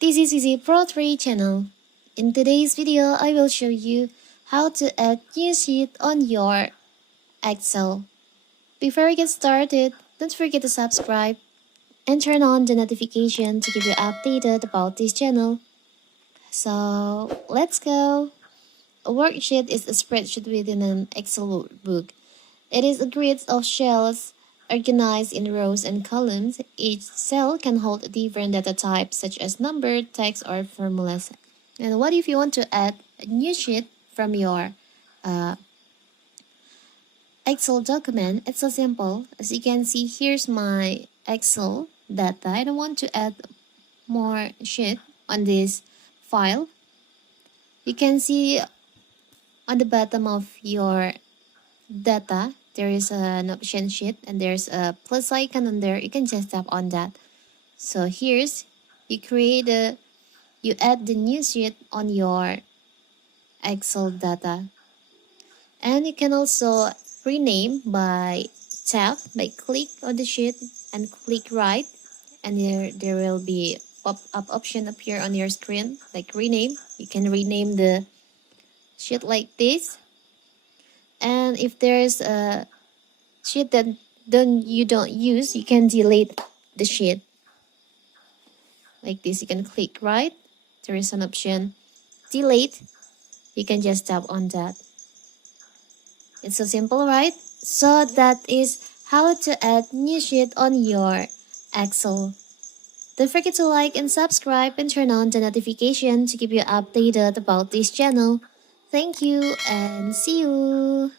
This is Easy Pro 3 channel. In today's video, I will show you how to add new sheet on your Excel. Before we get started, don't forget to subscribe and turn on the notification to keep you updated about this channel. So, let's go. A worksheet is a spreadsheet within an Excel book. It is a grid of cells organized in rows and columns. Each cell can hold different data types such as number, text, or formulas. And what if you want to add a new sheet from your uh, Excel document? It's so simple. As you can see, here's my Excel data. I don't want to add more sheet on this file. You can see on the bottom of your data there is an option sheet and there's a plus icon on there. You can just tap on that. So here's you add the new sheet on your Excel data, and you can also rename by click on the sheet and click right, and there will be pop-up option appear on your screen like rename. You can rename the sheet like this. And if there's a sheet that you don't use, you can delete the sheet like this. You can click right, there is an option delete. You can just tap on that. It's so simple, right? So that is how to add new sheet on your Excel. Don't forget to like and subscribe and turn on the notification to keep you updated about this channel. Thank you and see you.